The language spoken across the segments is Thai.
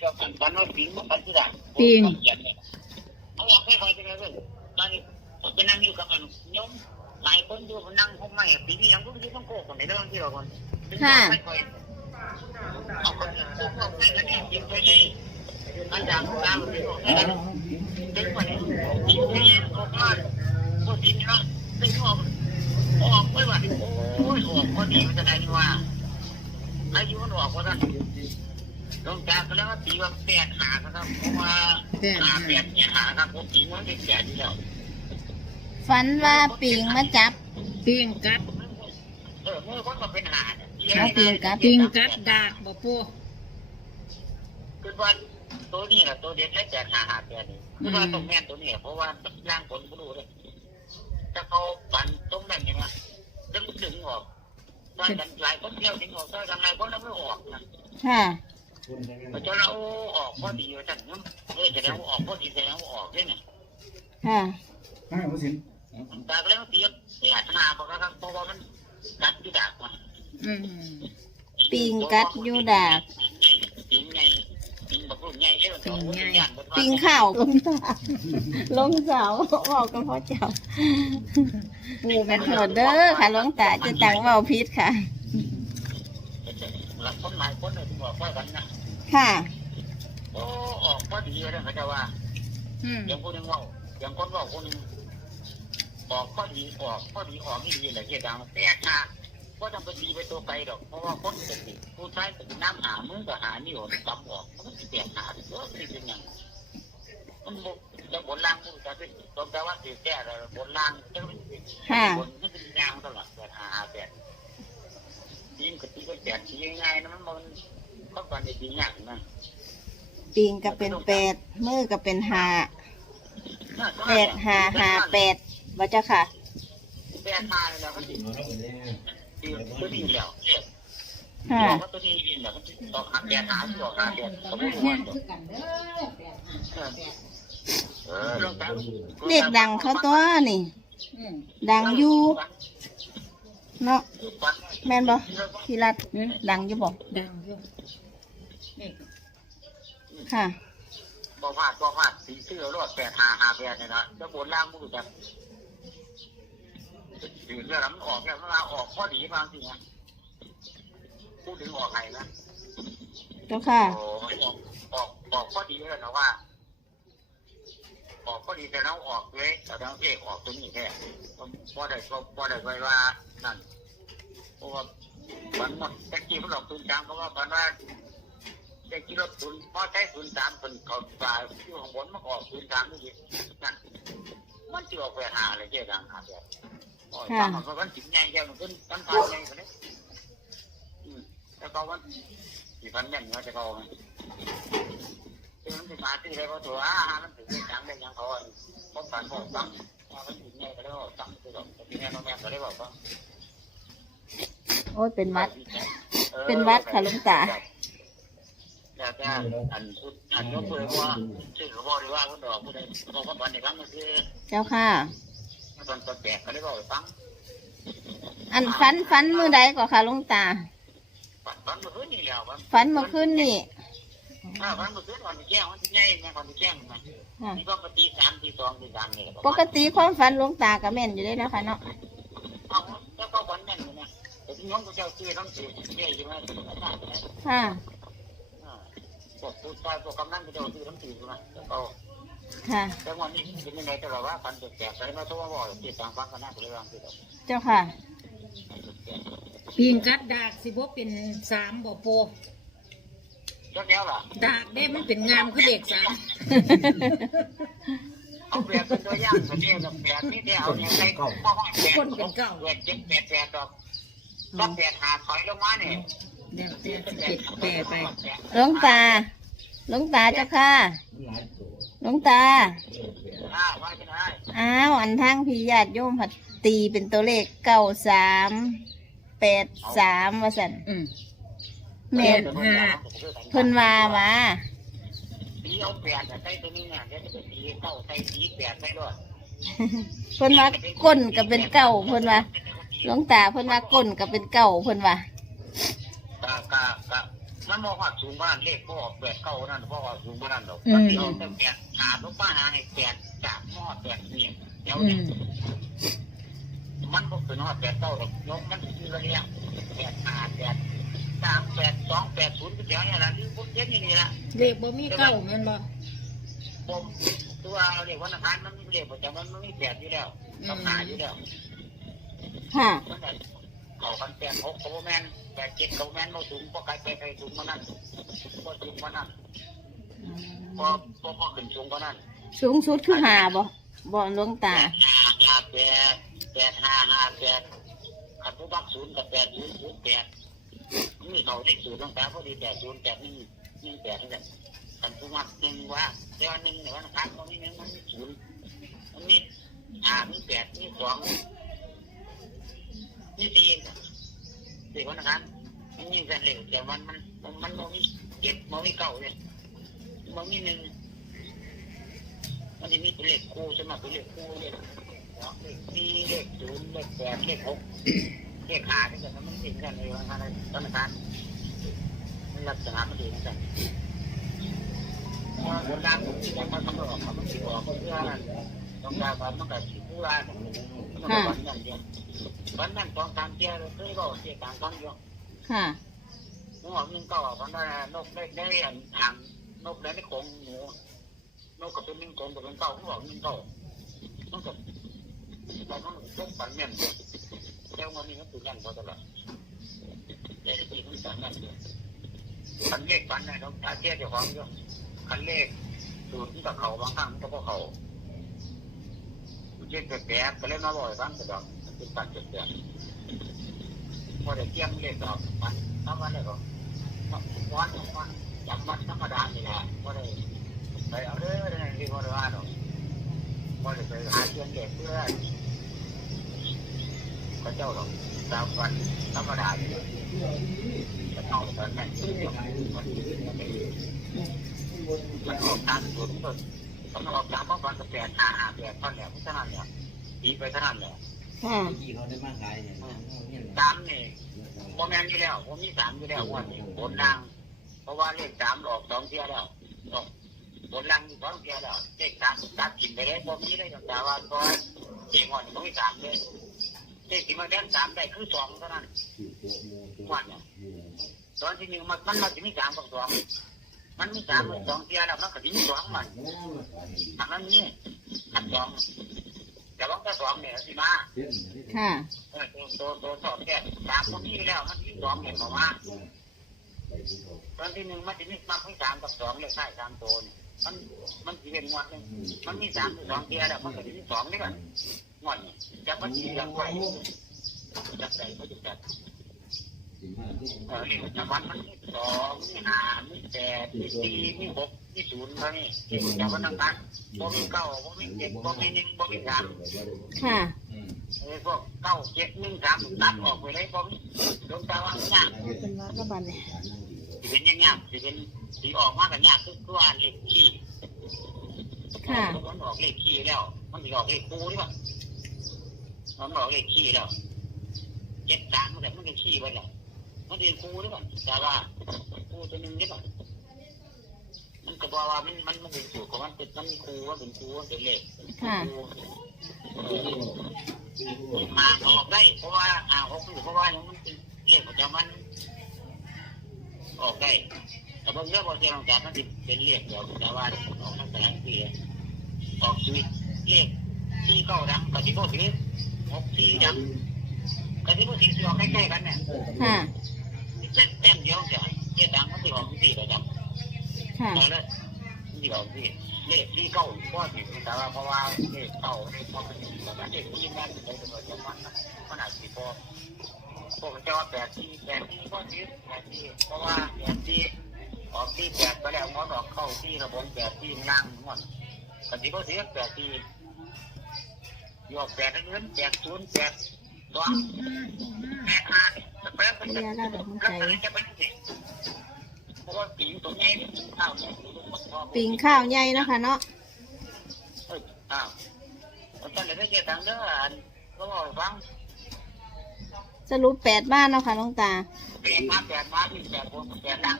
เราฝันฝันว่าปิงมันฝันที่ไหนปิงเขียนเนี่ยเขาบอกไม่ค่อยจะเลยตอนนี้ผมไปนั่งอยู่กับมันยมหลายคนอยู่ผมนั่งผมไม่ปีนี้ยังก็ไม่ต้องโกงคนในเรื่องที่เราคนไม่ค่อยเอาคนพวกไม่กันเนี่ยยิงไปเลยมันจากกลางไปบอกให้กันดึงไปยิงไปยิงออกมาพวกทีนี้เนาะดึงออกออกไปว่าโอ้ยออกพอดีมันจะได้นี่ว่าอายุมันออกว่าท่าน ลงจากก็แล้วว่าตีว่าแปดหาครับเพราะว่าหาแปดเนี่ยหาครับผมตีมันเป็นแปดอยู่แล้วฝันว่าปิงมาจับปิงกัดเออมือคนก็เป็นหาเอาปิงกัดปิงกัดดากบ่ปูคือว่าตัวนี้แหละตัวเด็ดแค่แปดหาหาแปดนี่คือว่าตรงแม่นตัวนี้เพราะว่าร่างผลไม่รู้เลยถ้าเขาปั่นตรงนั้นใช่ไหมดึงดึงออกตอนกันหลายคนเที่ยวดึงออกตอนกันหลายคนแล้วไม่ออกนะค่ะ พอจะเราออกพอดีว่าท่านเออจะแล้วออกพอดีจะแล้วออกได้ไงค่ะ ห้าเปอร์เซ็นต์แต่ก็แล้วเตียบเสียหาเพราะครับเพราะว่ามันกัดที่ดากมันอืม ปิงกัดอยู่ดาก ปิงไงปิงบักรุ่นไงเอ้ยปิงไงปิงข่าวลงตาลงเสาบอกกับพ่อเจ้าปูแม่นโทษเด้อค่ะหลวงตาจะตังเว้าพิษค่ะหลักคนหลายคนเลยที่บอกว่ากันนะ ค่ะ โอ้ออกพอดีเลยเขาจะว่าอืมอย่างคนนึงว่าอย่างคนว่าคนนึงออกพอดีออกพอดีออกนี่ดีเลยเกี่ยดังแต่หาก็ต้องไปดีไปตัวไกลดอกเพราะว่าคนเป็นผู้ชายเป็นน้ำหามือกับหานี่โอนกำออกมันเปลี่ยนหาเยอะนี่เป็นอย่างมันบุกจะบนล่างผู้จะเป็นตรงแต่ว่าสีแก่เลยบนล่างจะเป็นค่ะ บนนี่เป็นยางตลอดแต่หาแปดทีมกับทีก็แปดทีง่ายนะมันมัน เขาก่อนในทียากนะปิงก็เป็นแปดมือก็เป็นหาแปดหาหาแปดว่าเจ้าค่ะแปดหาเลยแล้วก็ติดตัวนี้แล้วค่ะบอกว่าตัวนี้ดีแล้วมันออกหาแปดหาตัวหาแปดสมมติว่าเออเลขดังเขาตัวนี่อืมดังอยู่เนาะแม่นบ่พี่รัดดังอยู่บ่ดังอยู่ นี่ค่ะ บ่พลาดบ่พลาดสีเสื้อรอดแปดหาหาแปดเนี่ยนะจะบนล่างมือจับสีเสื้อแล้วมันออกแล้วมันออกข้อดีบางทีนะพูดถึงออกไงนะเจ้าค่ะโอ้ออกออกออกข้อดีเลยนะว่า ออกข้อดีแต่เราออกเลยแต่เราเอกออกตัวนี้แค่พอได้ก็พอได้ไปว่านั่นเพราะว่าบันหมดตะกี้มันออกตุนจางเพราะว่าบันว่า ตะกี้รถตุนพอใช้ตุนจางเป็นเขาปลาที่ของบนมันออกตุนจางนี่นั่นมันจะออกไปหาอะไรเจ๊ดังหาแบบโอ้ยฟังมันมันจิ๋งใหญ่แค่มันขึ้นมันพานใหญ่กว่านี้อืมแล้วก็มันสี่พันแม่นเนาะจะเขาไหมถึงสิมาที่ได้ก็ตัวอาหารมันถึงจังได้ยังเขาพบกันพบตั้งว่ามันถึงไงก็ได้ตั้งตัวแต่ที่แม่น้องแม่ก็ได้บอกว่าโอ้ยเป็นวัด เป็นวัดค่ะหลวงตา แล้วแต่อันพุทธอันยกมือว่าชื่อเขาบอกเลยว่าคนดอกผู้ใดบอกว่าวันในครั้งมันคือเจ้าค่ะ ตอนตอนแตกก็ได้บอกฟังอันฝันฝันมือใดก็ค่ะหลวงตาฟันเมื่อคืนนี่แล้วฝันเมื่อคืนนี่ถ้าฟันเมื่อคืนวันที่แจ้งวันที่ใหญ่แม่วันที่แจ้งมาค่ะนี่ก็ปฏิสามที่สองที่สามนี่ปกติความฝันหลวงตาก็แม่นอยู่ได้แล้วค่ะเนาะแล้วก็วันนั้นนะแต่ที่น้องก็เจ้าซื้อต้องซื้อใหญ่ใช่ไหม ค่ะ พวกผู้ชายพวกกำนันก็จะซื้อทั้งสี่ใช่ไหมแล้วก็ค่ะ แต่วันนี้เป็นยังไงแต่ว่าพันแจกใส่มาตัวว่าเจ็ดต่างฟังกันนะก็เลยว่าคือเจ้าค่ะ ปิงกัดดากสิบ่เป็นสามบ่ปูจักแล้วล่ะดากเด้มันเป็นงามคือเด็กสามเอาเปรียบเป็นตัวอย่างคนนี้กับเปรียบนี่เดียวเนี่ยใส่ข้อห้อยแปดเปรียบเจ็ดแปดแปดดอกก็แปดหาถอยลงมาเนี่ย เดี๋ยวเดี๋ยวเจ็ดแปรไปหลวงตาหลวงตาเจ้าค่ะหลวงตาอ่าว่าจะได้อ้าวอันทางพี่ญาติโยมผัดตีเป็นตัวเลขเก้าสามแปดสามว่าสันอืมแม่นเพิ่นว่าว่าตีเอาแปดใส่ตัวนี้เนี่ยเดี๋ยวจะไปตีเข้าใส่ตีแปดใส่ด้วยเพิ่นว่าก้นก็เป็นเก้าเพิ่นว่าหลวงตาเพิ่นว่าก้นก็เป็นเก้าเพิ่นว่า กะกะกะมันบอกว่าสูงกว่านั้นเลขพ่อออกแปดเก้านั่นพ่อออกสูงกว่านั้นหรอกมันเดียวแต่แปดหาลูกป้าหาให้แปดจากหม้อแปดเนี่ยเดี๋ยวอืนี้มมันก็เป็นว่าแปดเก้าหรอกยกมันคือระยะแปดห้าแปดสามแปดสองแปดศูนย์ก็เดี๋ยวนี้ละที่พวกเจ็ดนี่นี่ละเลขบ่มีเก้าแม่นบ่ผมตัวเรียกวันอังคารมันเรียกประจำมันไม่มีแปดอยู่แล้วต้องหาอยู่แล้วค่ะ มันได้เขากันแปดหกโคแมนแปดเจ็ดโคแมนมาสูงพอไกลไปไกลสูงมานั่นพอสูงมานั่นพอพอพอขึ้นสูงกว่านั้นสูงสุดคือหาบ่บ่หลวงแปตาดห้าห้าแปดแปดห้าห้าแปดขันผู้บักศูนย์กับแปดศูนย์ศูนย์แปดนี่เขาได้ศูนย์ต้องการพอดีแปดศูนย์แปดนี่นี่แปดนี่แหละขันผู้บักหนึ่งว่าเดี๋ยวหนึ่งในวันอังคารตรงนี้เนี่ยมันมีศูนย์มันมีห้ามีแปดมีสองมีสี่ สี่วันอังคารมันยิ่งกันเร็วแต่มันมันมันมันมีเจ็ดมันมีเก้าเลยมันมีหนึ่งมันจะมีตัวเลขคู่ใช่ไหมตัวเลขคู่เลขสองเลขสี่เลขศูนย์เลขแปดเลขหกเลขขาที่กันมันติดกันในวันนั้นธนาคารมันลักษณะมันดีเหมือนกันบนด้าผมที่มันมันออกมันติดออกเพื่อ ต้องการความต้องการผู้ร้ายมันวันนั้นเดียววันนั้นต้องการเจ้าเลยเคยก็เสียการต้องยกค่ะนึกอกนึงก็วันนั้นนกได้ได้อ่างนกได้ในของหนูนกกับเป็นนิ่งกงกับเป็นเต้าเขาบอกนิ่งเต้ามันกับเราต้องต้องปันเมียนแล้ววันนี้ก็ตื่นยันพอตลอดเดี๋ยวจะตื่นปันเมียนคันเลขปันนี่ยเราตาเจี๊ยเจ้าของอยู่คันเลขสูตรที่กับเขาบางครั้งก็พวกเขา เจ๊กแปลกก็เล่นมาบ่อยบ้างแต่ดอกเป็นปันแปลกพอได้เกี่ยมเลขดอกมันทำวันได้ก็วันวันจำวันธรรมดานี่แหละพอได้ไปเอาเด้อเนี่ยที่พอได้ว่าเนาะพ่อได้ไปหาเงินเก็บเพื่อพระเจ้าหรอกตามวันธรรมดาอยู่จะเอาตอนนั้นมันออกตามสุด มันออกตามเพราะวันจะแปดหาหาแปดตอนเนี่ยพิจารณาเนี่ยดีไปเท่านั้นเนี่ยค่ะ ที่เขาได้มาขายเนี่ยสามนี่โมแมนอยู่แล้วผมมีสามอยู่แล้ววันนี้บนล่าง เพราะว่าเลขสามออกสองเที่ยแล้วออกบนล่างอยู่สองเที่ยแล้วเลขสามตัดกินไปเลยผมมีเลยแต่ว่าก็เก่งกว่าผมมีสามเลยเลขที่มาแดนสามได้คือสองเท่านั้นวันเนี่ยตอนที่หนึ่งมันมันมาจะมีสามกับสอง มันมีสามกับสองเที่ยแล้วมันก็จะมีสองมันอันนั้นนี่อันสองแต่ว่าก็สองเนี่ยสิมาค่ะเออตัวตัวตัวสองแก่สามคนที่แล้วมันที่สองเนี่ยบอกว่าตอนที่หนึ่งมันจะมีมาทั้งสามกับสองเลยใช่สามตัวนี่มันมันจะเป็นงวดหนึงมันมีสามถึงสองเทียแล้วมันก็จะมีสองนี่กันงวดนี่จะมันสีจังไว้จับใจก็จะจับ เออนี่จังวันมันมีสองมีห้ามีแปดมีสี่มีหกมีศูนย์เท่านี้จับวันต่างๆบ่มีเก้าบ่มีเจ็ดบ่มีหนึ่งบ่มีสามค่ะ เออพวกเก้าเจ็ดหนึ่งสามตัดออกไปเลยบ่มีดวงตาว่างยากเป็นว่าก็บันเลยสิเป็นยังไงสิเป็นสีออกมากันยากคือคือว่าเลขขี้ค่ะมันออกเลขขี้แล้ว มันสิออกเลขคูนี่ป่ะมันออกเลขขี้แล้วเจ็ดสามมันแต่มันเป็นขี้ไปแล้ว มันเป็นคูนี่ป่ะแต่ว่าคูตัวหนึ่งนี่ป่ะมันก็บอกว่ามันมันมันเป็นสูตรของมันเป็นมันมีคูว่าเป็นคูว่าเป็นเลขค่ะมาออกได้เพราะว่าอ่าหกเพราะว่ามันเป็นเลขประจำมัน ออกได้แต่บางเรื่องบางเรื่องการมันเป็นเลขเดียวแต่ว่าออกมาแต่ละทีออกชีวิตเลขที่เก้าดังกับที่พวกถือหกที่ดังกับที่พวกถือออกใกล้ๆกันเนี่ยค่ะ เจ็ดแต้มเดียวจะเจ็ดดังมันจะออกที่ประจำค่ะตอนนั้นที่ออกที่เลขที่เก้าก็ถือแต่ว่าเพราะว่าเลขเก้าเลขเก้าเป็นแต่ว่าเลขที่นั่นเป็นตัวจำมันมันอาจจะพอพวกเจ้าแปดที่แปดที่ก็ถือแปดที่เพราะว่าแปดที่ออกที่แปดไปแล้วงอนออกเข้าที่ระบบแปดที่ล่างงอนกันที่เขาเสียแปดที่ยอแปดเงินแปดศูนย์แปด สองแปดห้าแปดเป็นเรียนแล้วแบบมันก็ใจเลยจะเป็นสิเพราะว่าปีตรงนี้ข้าวปิงข้าวใหญ่เนาะค่ะเนาะอ้าวตอนนี้ไม่เจอทางเด้ออันก็บอกฟังสรุปแปดบ้านเนาะค่ะหลวงตาแปดมาแปดมาที่แปดบนแปดล่าง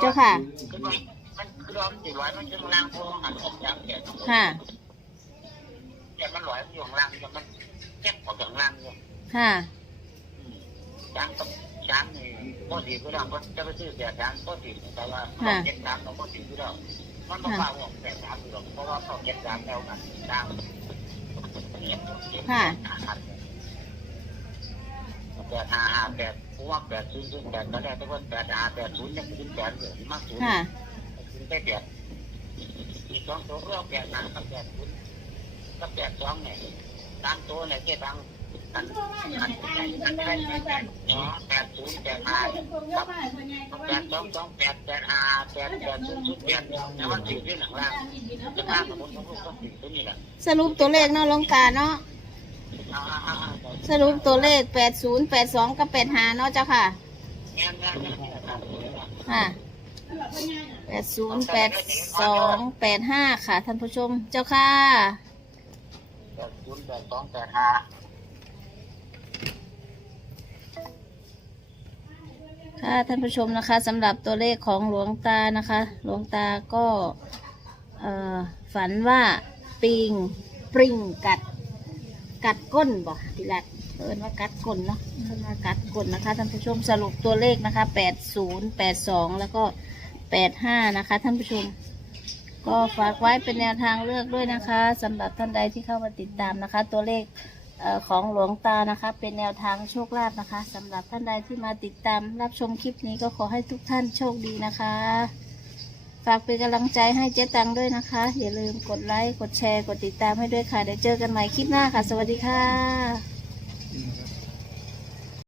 เจ้าค่ะคือมันมันคือร้อนสี่ร้อยมันจะล่างพวกหันออกจากแปดค่ะแต่มันร้อยอยู่ข้างล่างมัน แค่ออกจากล่างเนี่ยค่ะช้างกับช้างนี่พ่อสีก็ได้ก็จะไปซื้อแปดช้างพ่อสีแต่ว่าเจ็ดช้างกับพ่อสีก็ได้มันต้องมาออกแปดช้างอยู่หรอกเพราะว่าเขาเจ็ดช้างแล้วกันช้างเนี่ยเจ็ดช้างแปดห้าห้าแปดเพราะว่าแปดศูนย์ศูนย์แปดก็ได้แต่ว่าแปดห้าแปดศูนย์ยังศูนย์แปดอยู่มากศูนย์ค่ะ ศูนย์ได้แปดอีกสองตัวก็แปดห้ากับแปดศูนย์ก็แปดสองเนี่ย สามตัวเนี่ยเจ็ดตังอันอันใหญ่อันใหญ่อ๋อแปดศูนย์แปดห้าแปดสองสองแปดแปดห้าแปดแปดศูนย์ศูนย์แปดแต่ว่าสี่ที่หลังล่างจะข้ามกับคนต้องต้องสี่ตัวนี้แหละสรุปตัวเลขเนาะหลวงตาเนาะสรุปตัวเลขแปดศูนย์แปดสองกับแปดห้าเนาะเจ้าค่ะแง่แง่แง่แง่ครับค่ะแปดศูนย์แปดสองแปดห้าค่ะท่านผู้ชมเจ้าค่ะ ศูนย์แปดสองแปดห้าค่ะท่านผู้ชมนะคะสำหรับตัวเลขของหลวงตานะคะ หลวงตาก็เอ่อฝันว่าปิงปริงกัด กัดก้นบ่ทีแรกเอินว่ากัดก้นเนาะเอินว่ากัดก้นนะคะท่านผู้ชมสรุปตัวเลขนะคะแปดศูนย์แปดสองแล้วก็แปดห้านะคะท่านผู้ชม ก็ฝากไว้เป็นแนวทางเลือกด้วยนะคะสำหรับท่านใดที่เข้ามาติดตามนะคะ ตัวเลขของหลวงตานะคะ เป็นแนวทางโชคลาภนะคะสำหรับท่านใดที่มาติดตามรับชมคลิปนี้ก็ขอให้ทุกท่านโชคดีนะคะ ฝากเป็นกำลังใจให้เจ๊ตังด้วยนะคะ อย่าลืมกดไลค์กดแชร์กดติดตามให้ด้วยค่ะเดี๋ยวเจอกันใหม่คลิปหน้าค่ะ สวัสดีค่ะ